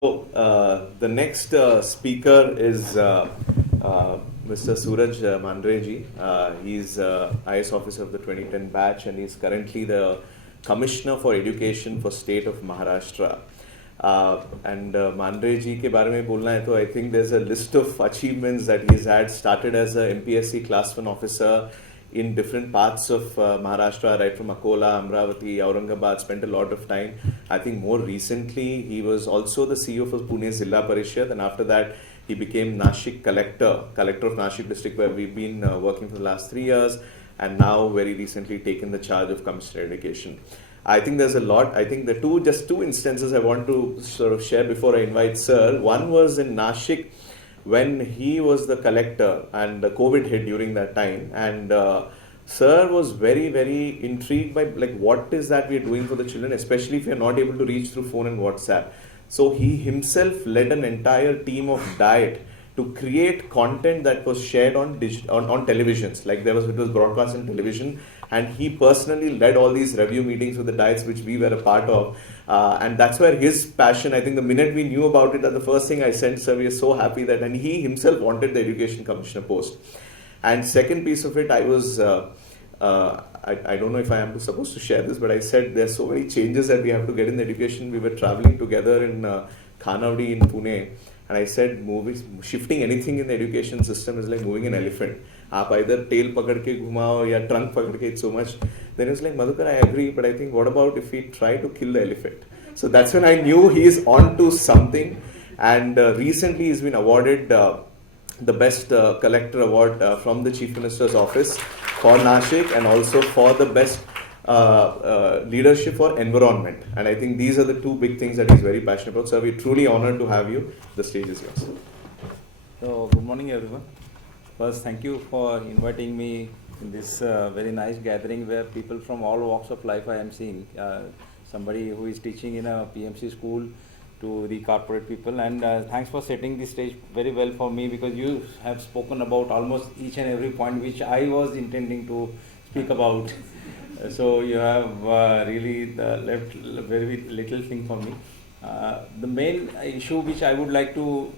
So, the next speaker is Mr. Suraj Mandhare ji. He's IAS officer of the 2010 batch, and he's currently the Commissioner for Education for State of Maharashtra. And Mandhare ji के बारे में बोलना है तो I think there's a list of achievements that he's had. Started as a MPSC Class 1 officer in different parts of Maharashtra, right from Akola, Amravati, Aurangabad, spent a lot of time. I think more recently, he was also the CEO for Pune Zilla Parishad, and after that, he became Nashik collector of Nashik district, where we've been working for the last 3 years, and now very recently taken the charge of Commissioner Education. I think there's a lot. I think just two instances I want to sort of share before I invite Sir. One was in Nashik, when he was the collector and COVID hit during that time, and Sir was very, very intrigued by like what is that we're doing for the children, especially if you're not able to reach through phone and WhatsApp. So he himself led an entire team of diet to create content that was shared on televisions. Like it was broadcast on television, and he personally led all these review meetings with the diets which we were a part of. And that's where his passion, I think the minute we knew about it, that the first thing I sent, Sir, we are so happy that, and he himself wanted the education commissioner post. And second piece of it, I was, I don't know if I am supposed to share this, but I said there's so many changes that we have to get in the education. We were traveling together in Khanavadi in Pune, and I said shifting anything in the education system is like moving an elephant. आप either tail पकड़ के घुमाओ या trunk पकड़ के, it's so much. Then he was like, Madhukar, I agree, but I think what about if we try to kill the elephant? So that's when I knew he is on to something. And recently he's been awarded the best collector award from the Chief Minister's office for Nashik, and also for the best leadership for environment. And I think these are the two big things that he's very passionate about. So we're truly honored to have you. The stage is yours. So good morning everyone. First, thank you for inviting me in this very nice gathering where people from all walks of life I am seeing. Somebody who is teaching in a PMC school to the corporate people, and thanks for setting the stage very well for me, because you have spoken about almost each and every point which I was intending to speak about. So you have really left very little thing for me. The main issue which I would like to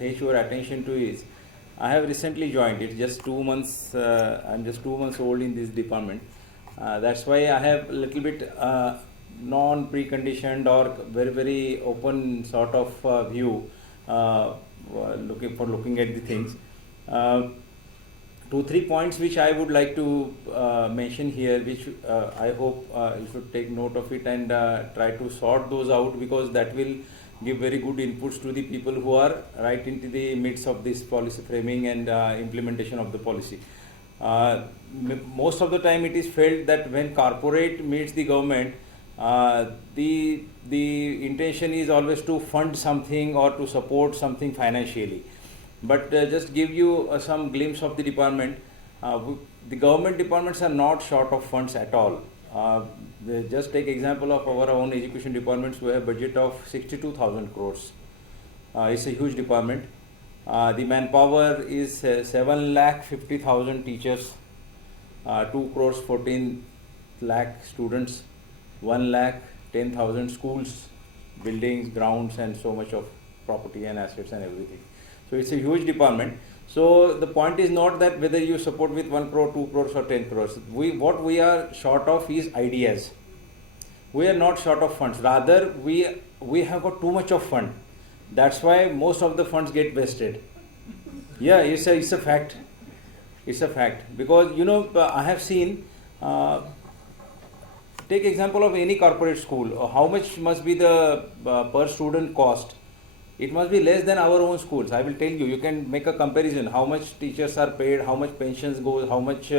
pay your attention to is, I have recently joined. It's just 2 months. I'm just 2 months old in this department. That's why I have a little bit non-preconditioned or very, very open sort of view looking at the things. 2-3 points which I would like to mention here, which I hope you should take note of it and try to sort those out, because that will give very good inputs to the people who are right into the midst of this policy framing and implementation of the policy. Most of the time it is felt that when corporate meets the government, the intention is always to fund something or to support something financially. But just give you some glimpse of the department. The government departments are not short of funds at all. Just take example of our own education departments. We have budget of 62,000 crores. It's a huge department. The manpower is 7,50,000 teachers, 2 crores 14 lakh students, 1,10,000 schools, buildings, grounds, and so much of property and assets and everything. So it's a huge department. So the point is not that whether you support with 1 crore, 2 crores or 10 crores. What we are short of is ideas. We are not short of funds. Rather, we have got too much of fund. That's why most of the funds get wasted. Yeah, it's a fact. It's a fact. Because, you know, I have seen, take example of any corporate school. How much must be the per student cost? It must be less than our own schools. I will tell you, you can make a comparison. How much teachers are paid, how much pensions goes, how much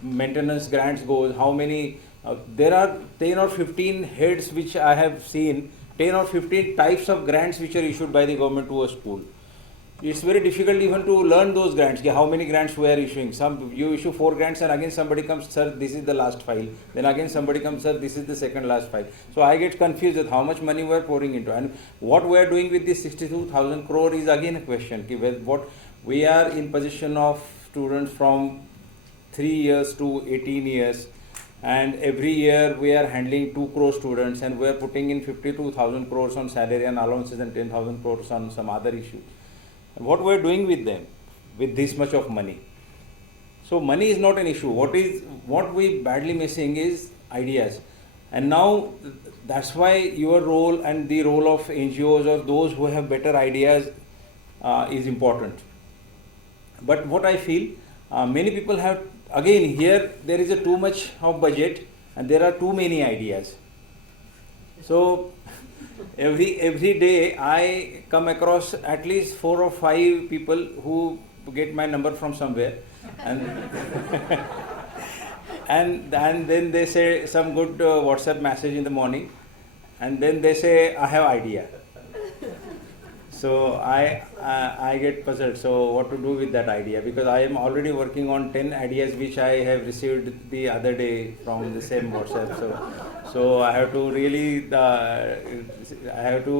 maintenance grants goes, how many, there are 10 or 15 heads which I have seen, 10 or 15 types of grants which are issued by the government to a school. It's very difficult even to learn those grants. How many grants we are issuing? Some you issue 4 grants and again somebody comes, sir, this is the last file. Then again somebody comes, sir, this is the second last file. So I get confused with how much money we are pouring into, and what we are doing with this 62,000 crore is again a question. What we are in position of students from 3 years to 18 years. and every year we are handling 2 crore students, and we are putting in 52,000 crores on salary and allowances and 10,000 crores on some other issue. What we are doing with them, with this much of money? So money is not an issue. What we badly missing is ideas. And now that's why your role and the role of NGOs or those who have better ideas is important. But what I feel, many people have, again here there is a too much of budget and there are too many ideas. So every day I come across at least 4 or 5 people who get my number from somewhere, and and then they say some good WhatsApp message in the morning, and then they say I have idea. So I get puzzled. So what to do with that idea? Because I am already working on 10 ideas which I have received the other day from the same WhatsApp. So I have to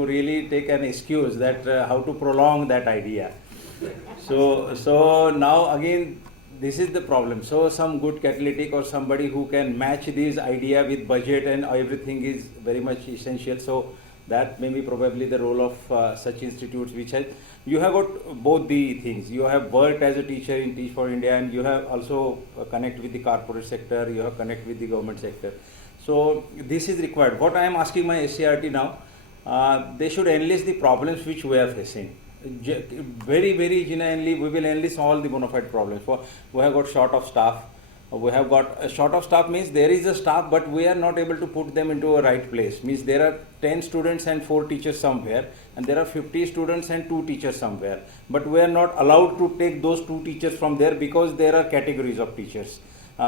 really take an excuse that how to prolong that idea. So now again this is the problem. So some good catalytic or somebody who can match this idea with budget and everything is very much essential. So that may be probably the role of such institutes which has, you have got both the things. You have worked as a teacher in Teach for India, and you have also connect with the corporate sector, you have connect with the government sector. So this is required. What I am asking my SCRT now, they should enlist the problems which we are facing. Very genuinely, we will enlist all the bona fide problems. We have got short of staff. We have got a short of staff means there is a staff, but we are not able to put them into a right place. Means there are 10 students and 4 teachers somewhere, and there are 50 students and 2 teachers somewhere. But we are not allowed to take those 2 teachers from there because there are categories of teachers.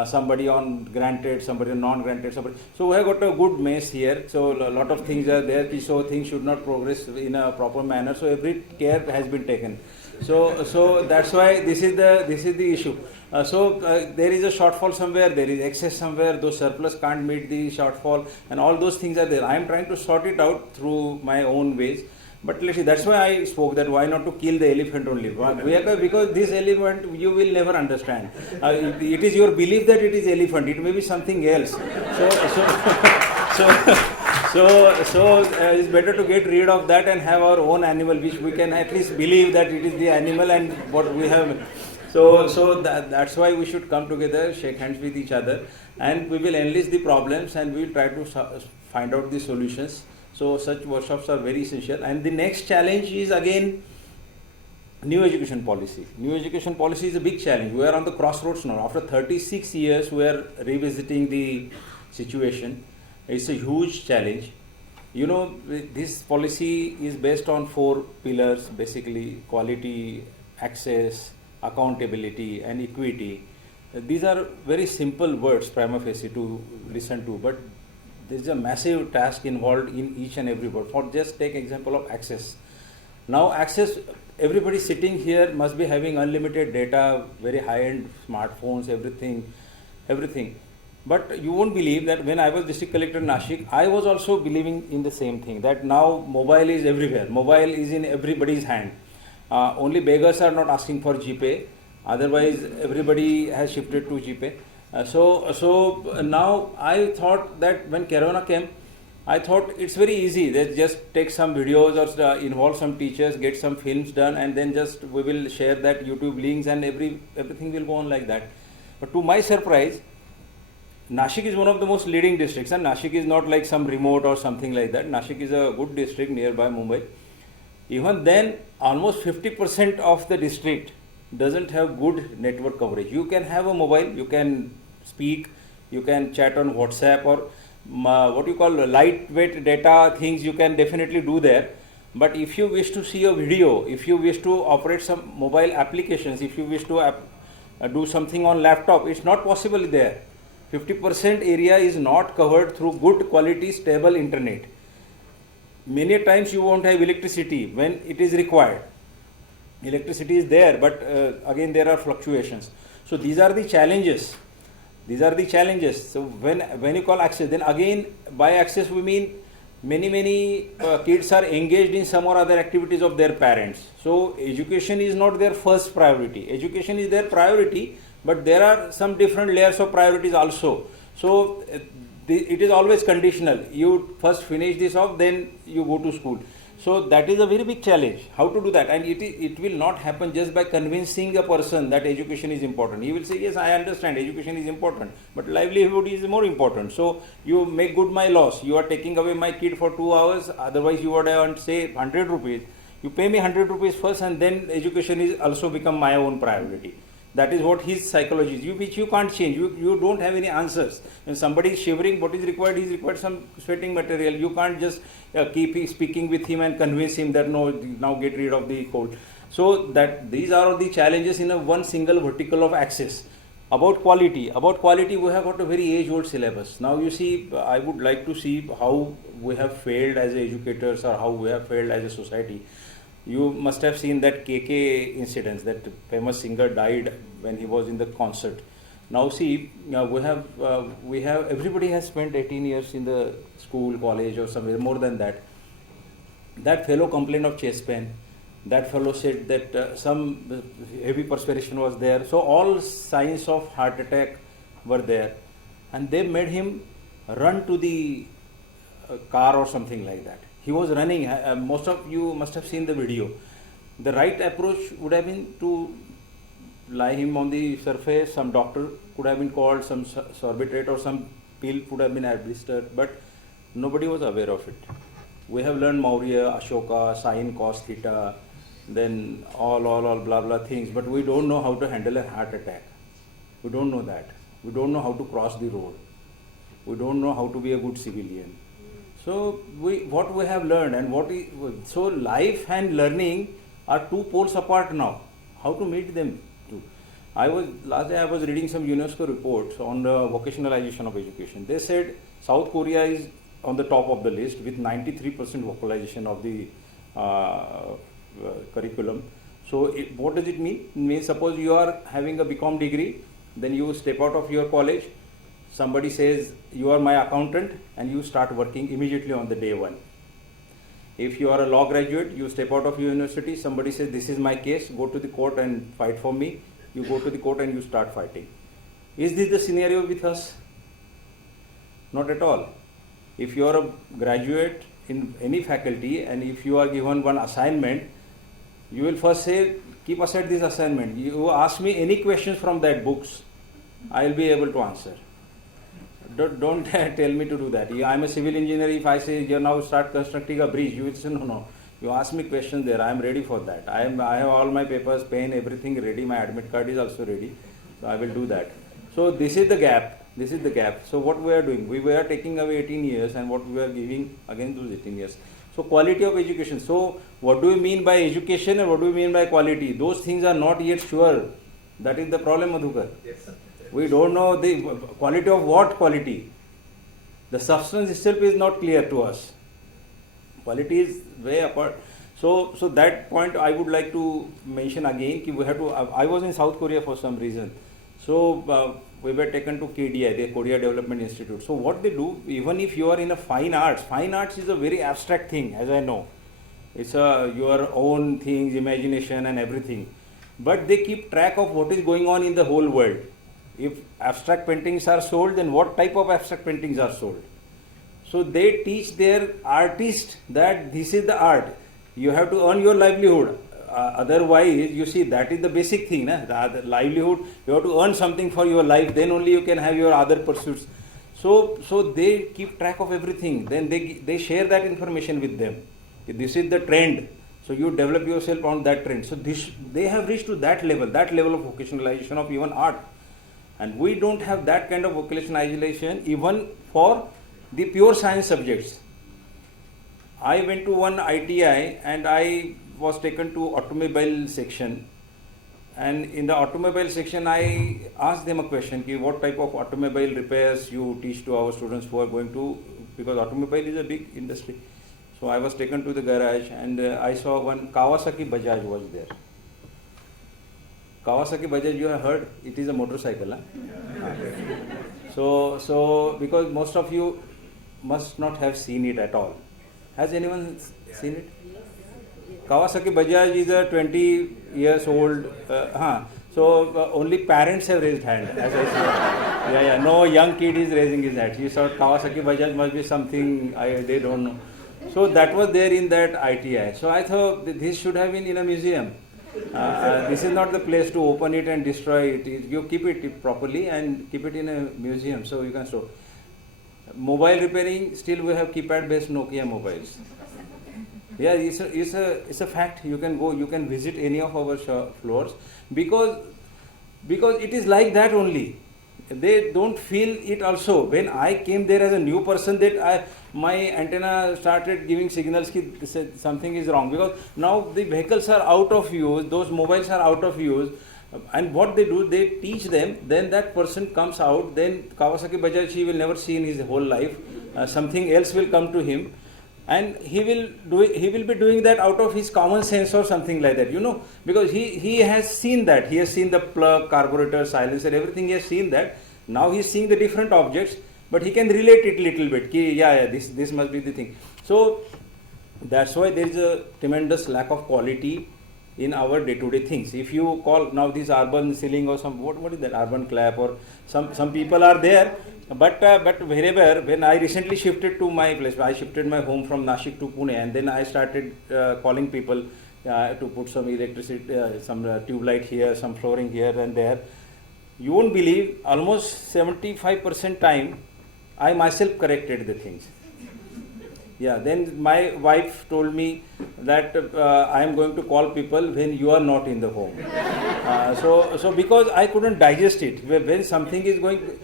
Somebody on granted, somebody on non-granted, somebody. So we have got a good mess here. So a lot of things are there. So things should not progress in a proper manner. So every care has been taken. So that's why this is the issue. There is a shortfall somewhere, there is excess somewhere, those surplus can't meet the shortfall, and all those things are there. I am trying to sort it out through my own ways. But let's see, that's why I spoke that why not to kill the elephant only. Because this elephant you will never understand. It is your belief that it is elephant, it may be something else. So it's better to get rid of that and have our own animal, which we can at least believe that it is the animal and what we have. So that's why we should come together, shake hands with each other, and we will enlist the problems and we will try to find out the solutions. So such workshops are very essential. And the next challenge is again new education policy. New education policy is a big challenge. We are on the crossroads now. After 36 years, we are revisiting the situation. It's a huge challenge. You know, this policy is based on 4 pillars, basically quality, access, accountability and equity. These are very simple words prima facie to listen to, but there is a massive task involved in each and every word. For just take example of access. Now access, everybody sitting here must be having unlimited data, very high-end smartphones, everything. But you won't believe that when I was district collector in Nashik, I was also believing in the same thing, that now mobile is everywhere. Mobile is in everybody's hand. Only beggars are not asking for GPay. Otherwise, everybody has shifted to GPay. So now I thought that when Corona came, I thought it's very easy. Let's just take some videos or involve some teachers, get some films done, and then just we will share that YouTube links and everything will go on like that. But to my surprise, Nashik is one of the most leading districts, and Nashik is not like some remote or something like that. Nashik is a good district nearby Mumbai. Even then, almost 50% of the district doesn't have good network coverage. You can have a mobile, you can speak, you can chat on WhatsApp or what you call lightweight data things you can definitely do there. But if you wish to see a video, if you wish to operate some mobile applications, if you wish to do something on laptop, it's not possible there. 50% area is not covered through good quality stable internet. Many times you won't have electricity when it is required. Electricity is there, but again there are fluctuations. So these are the challenges. So when you call access, then again by access we mean many kids are engaged in some or other activities of their parents. So education is not their first priority. Education is their priority, but there are some different layers of priorities also. So it is always conditional. You first finish this off, then you go to school. So that is a very big challenge. How to do that? And it will not happen just by convincing a person that education is important. He will say, yes, I understand education is important, but livelihood is more important. So you make good my loss. You are taking away my kid for 2 hours. Otherwise you would have say 100 rupees. You pay me 100 rupees first, and then education is also become my own priority. That is what his psychology is, which you can't change. You don't have any answers. When somebody is shivering, what is required? He is required some sweating material. You can't just keep speaking with him and convince him that no, now get rid of the cold. So that these are all the challenges in a one single vertical of access. About quality, we have got a very age-old syllabus. Now you see, I would like to see how we have failed as educators or how we have failed as a society. You must have seen that KK incident, that famous singer died when he was in the concert. Now see, we have everybody has spent 18 years in the school, college or somewhere more than that. That fellow complained of chest pain. That fellow said that some heavy perspiration was there. So all signs of heart attack were there. And they made him run to the car or something like that. He was running. Most of you must have seen the video. The right approach would have been to lie him on the surface. Some doctor could have been called, some sorbitrate or some pill could have been administered, but nobody was aware of it. We have learned Maurya, Ashoka, sine, cos, theta, then all blah blah things, but we don't know how to handle a heart attack. We don't know that. We don't know how to cross the road. We don't know how to be a good civilian. So what we have learned and so life and learning are two poles apart now. How to meet them too? Last day I was reading some UNESCO reports on the vocationalization of education. They said South Korea is on the top of the list with 93% vocalization of the curriculum. So what does it mean? It means suppose you are having a BCom degree, then you step out of your college. Somebody says you are my accountant and you start working immediately on the day one. If you are a law graduate, you step out of your university, somebody says this is my case, go to the court and fight for me. You go to the court and you start fighting. Is this the scenario with us? Not at all. If you are a graduate in any faculty and if you are given one assignment, you will first say, keep aside this assignment. You ask me any questions from that books, I will be able to answer. Don't tell me to do that. I am a civil engineer. If I say you now start constructing a bridge, you will say no. You ask me questions there. I am ready for that. I have all my papers, pen, everything ready. My admit card is also ready. So I will do that. So this is the gap. This is the gap. So what we are doing? We were taking away 18 years and what we are giving again those 18 years. So quality of education. So what do we mean by education and what do we mean by quality? Those things are not yet sure. That is the problem, Madhukar. Yes, sir. We don't know the quality of what quality. The substance itself is not clear to us. Quality is way apart. So that point I would like to mention again. We have to. I was in South Korea for some reason. So we were taken to KDI, the Korea Development Institute. So what they do, even if you are in a fine arts is a very abstract thing, as I know. It's your own things, imagination and everything. But they keep track of what is going on in the whole world. If abstract paintings are sold, then what type of abstract paintings are sold? So they teach their artists that this is the art. You have to earn your livelihood. Otherwise, you see, that is the basic thing. The livelihood, you have to earn something for your life, then only you can have your other pursuits. So they keep track of everything. Then they share that information with them. This is the trend. So you develop yourself on that trend. So they have reached to that level of vocationalization of even art. And we don't have that kind of vocationalization even for the pure science subjects. I went to one ITI and I was taken to automobile section. And in the automobile section, I asked them a question, what type of automobile repairs you teach to our students who are going to, because automobile is a big industry. So I was taken to the garage and I saw one Kawasaki Bajaj was there. Kawasaki Bajaj, you have heard, it is a motorcycle. So because most of you must not have seen it at all. Has anyone seen it? Kawasaki Bajaj is a 20 years old. So only parents have raised hand, as I said. Yeah, yeah. No young kid is raising his hand. He thought Kawasaki Bajaj must be something they don't know. So that was there in that ITI. So I thought this should have been in a museum. This is not the place to open it and destroy it. You keep it properly and keep it in a museum so you can store. Mobile repairing, still we have keypad based Nokia mobiles. Yeah, it's a fact. You can go, you can visit any of our floors because it is like that only. They don't feel it also. When I came there as a new person, my antenna started giving signals that something is wrong, because now the vehicles are out of use, those mobiles are out of use, and what they do, they teach them, then that person comes out, then Kawasaki Bajaj he will never see in his whole life, something else will come to him, and he will be doing that out of his common sense or something like that, because he has seen that, he has seen the plug, carburetor, silencer, everything, he has seen that. Now he is seeing the different objects, but he can relate it little bit, this must be the thing. So that's why there is a tremendous lack of quality in our day-to-day things. If you call now this urban ceiling or some, what is that, urban clap, or some people are there, but wherever, when I recently shifted to my place, I shifted my home from Nashik to Pune, and then I started calling people to put some electricity, some tube light here, some flooring here and there. You won't believe, almost 75% time I myself corrected the things. Yeah, then my wife told me that I am going to call people when you are not in the home. So because I couldn't digest it, when something is going,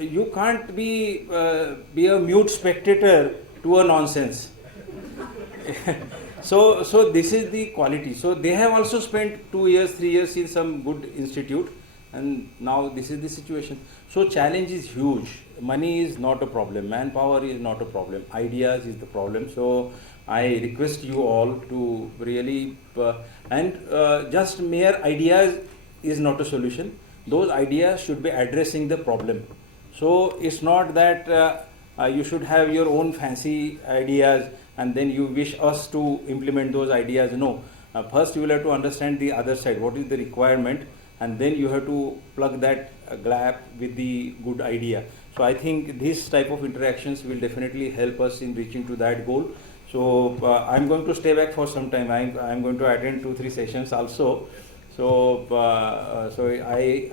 you can't be a mute spectator to a nonsense. So this is the quality. So they have also spent 2 years, 3 years in some good institute, and now this is the situation. So challenge is huge. Money is not a problem, manpower is not a problem, ideas is the problem. So I request you all to really just mere ideas is not a solution. Those ideas should be addressing the problem. So it's not that you should have your own fancy ideas and then you wish us to implement those ideas. No, first you will have to understand the other side, what is the requirement, and then you have to plug that gap with the good idea. So I think this type of interactions will definitely help us in reaching to that goal. So I'm going to stay back for some time. I'm going to attend 2-3 sessions also. So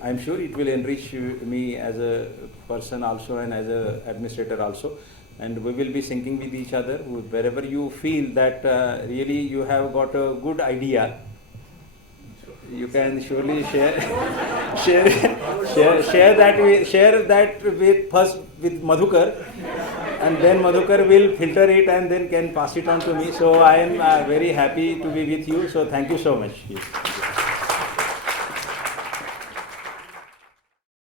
I'm sure it will enrich me as a person also and as an administrator also. And we will be syncing with each other. Wherever you feel that really you have got a good idea, you can surely share that with first with Madhukar, and then Madhukar will filter it and then can pass it on to me. So I am very happy to be with you. So thank you so much.